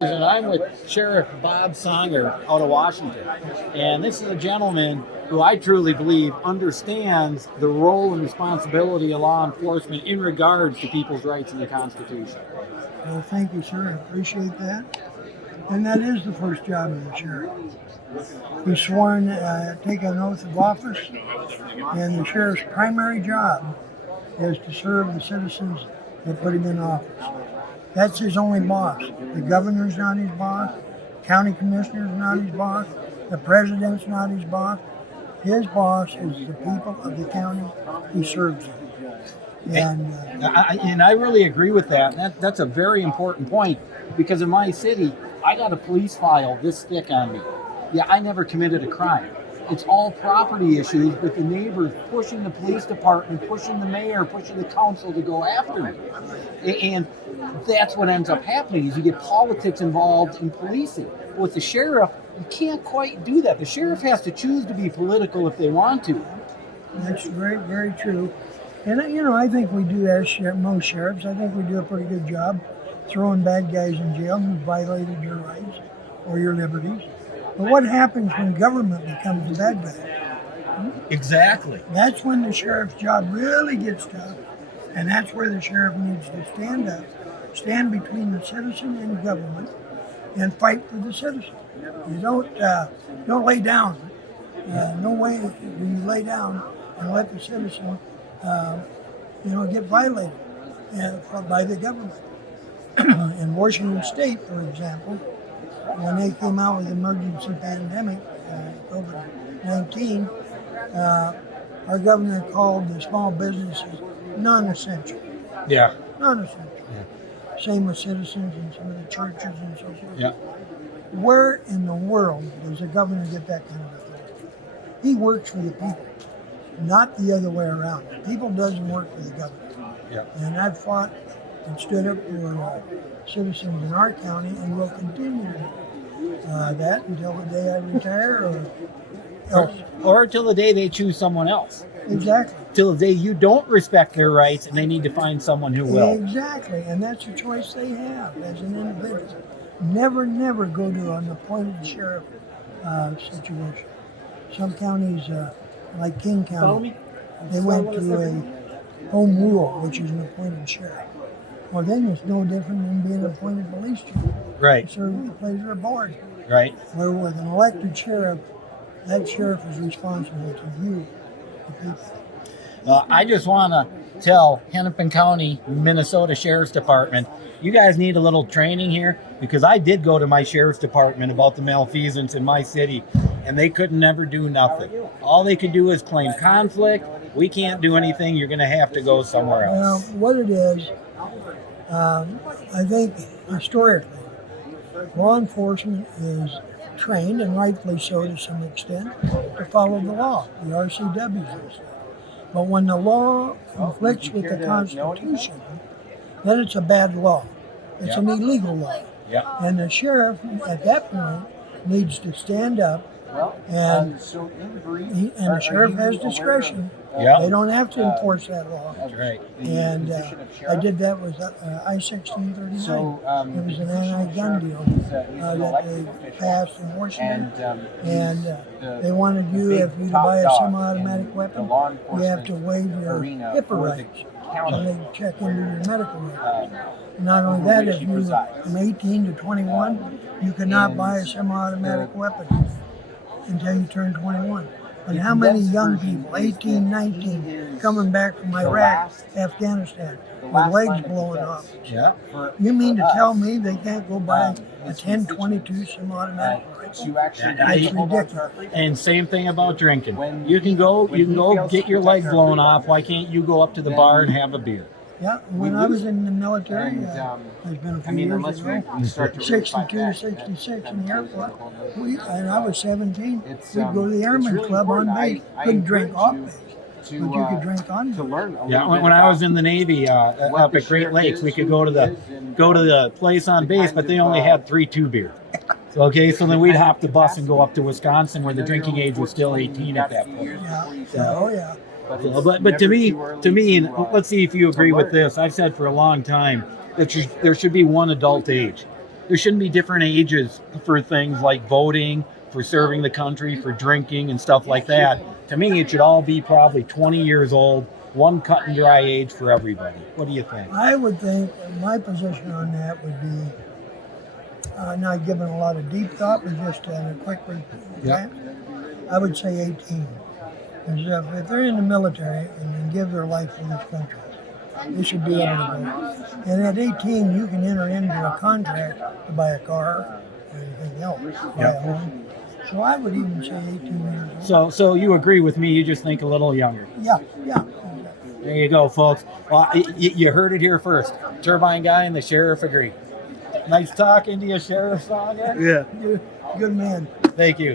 And I'm with Sheriff Bob Songer out of Washington. And this is a gentleman who I truly believe understands the role and responsibility of law enforcement in regards to people's rights in the Constitution. Well, thank you, sir. I appreciate that. And that is the first job of the sheriff. He's sworn, take an oath of office, and the sheriff's primary job is to serve the citizens that put him in office. That's his only boss. The governor's not his boss. County commissioner's not his boss. The president's not his boss. His boss is the people of the county he serves in. And I really agree with that. That's a very important point because in my city, I got a police file this thick on me. Yeah, I never committed a crime. It's all property issues with the neighbors pushing the police department, pushing the mayor, pushing the council to go after me. And that's what ends up happening is you get politics involved in policing. With the sheriff, you can't quite do that. The sheriff has to choose to be political if they want to. That's very, very true. And, I think we do, as most sheriffs, I think we do a pretty good job throwing bad guys in jail who violated your rights or your liberties. But what happens when government becomes the bad guy? Exactly. That's when the sheriff's job really gets tough. And that's where the sheriff needs to stand up, stand between the citizen and government, and fight for the citizen. You don't lay down. No way do you lay down and let the citizen, get violated by the government. In Washington State, for example, when they came out with the emergency pandemic, COVID-19, our governor called the small businesses non-essential. Yeah. Non-essential. Yeah. Same with citizens and some of the churches and so forth. Yeah. Where in the world does a governor get that kind of authority? He works for the people, not the other way around. The people doesn't work for the governor. Yeah. And I've fought and stood up for citizens in our county and will continue to do that until the day I retire or else. Or until the day they choose someone else. Exactly. Till the day you don't respect their rights and they need to find someone who will. Exactly. And that's a choice they have as an individual. Never go to an appointed sheriff situation. Some counties, like King County, they went to a home rule, which is an appointed sheriff. Well, then it's no different than being an appointed police chief. Right. Serve at the pleasure of board. Right. Where with an elected sheriff, that sheriff is responsible to you, the people. I just want to tell Hennepin County, Minnesota Sheriff's Department, you guys need a little training here because I did go to my sheriff's department about the malfeasance in my city and they could never do nothing. All they could do is claim conflict. We can't do anything. You're going to have to go somewhere else. Well, what it is, I think historically, law enforcement is trained, and rightfully so to some extent, to follow the law, the RCWs and stuff. But when the law conflicts with the Constitution, then it's a bad law. It's an illegal law. Yeah. And the sheriff, at that point, needs to stand up, and the sheriff has discretion. Yeah. They don't have to enforce that law. That's right. And I did that with I-1639. It was an anti-gun deal that they passed in Washington. And they wanted you, if you buy a semi-automatic weapon, you have to waive your HIPAA rights. So they check into your medical records. Not only that, if you from 18 to 21, you cannot buy a semi-automatic weapon until you turn 21. But how many young people, 18, 19, coming back from Iraq, Afghanistan, with legs blowing off? Yeah. You mean to tell me they can't go buy a 10-22 semi-automatic rifle? That's ridiculous. And same thing about drinking. You can go get your leg blown off. Why can't you go up to the bar and have a beer? Yeah, when I was in the military, it's been a few years ago, 62, 66 in the Air Force, and I was 17, we'd go to the Airman Club on base. Couldn't drink off base, but you could drink on base. Yeah, when I was in the Navy up at Great Lakes, we could go to the place on base, but they only had 3-2 beer. So then we'd hop the bus and go up to Wisconsin, where the drinking age was still 18 at that point. Oh yeah. But to me, let's see if you agree with this. I've said for a long time that there should be one adult age. there shouldn't be different ages for things like voting, for serving the country, for drinking and stuff like that. To me, it should all be probably 20 years old, one cut and dry age for everybody. What do you think? I would think my position on that would be not giving a lot of deep thought, but just a quick glance. I would say 18. Because if they're in the military and they give their life for this country, they should be able to vote. And at 18, you can enter into a contract to buy a car or anything else, buy a home. So I would even say 18 years old. So you agree with me? You just think a little younger. Yeah. There you go, folks. Well, you heard it here first. Turbine guy and the sheriff agree. Nice talking to you, Sheriff Sagan. Good man. Thank you.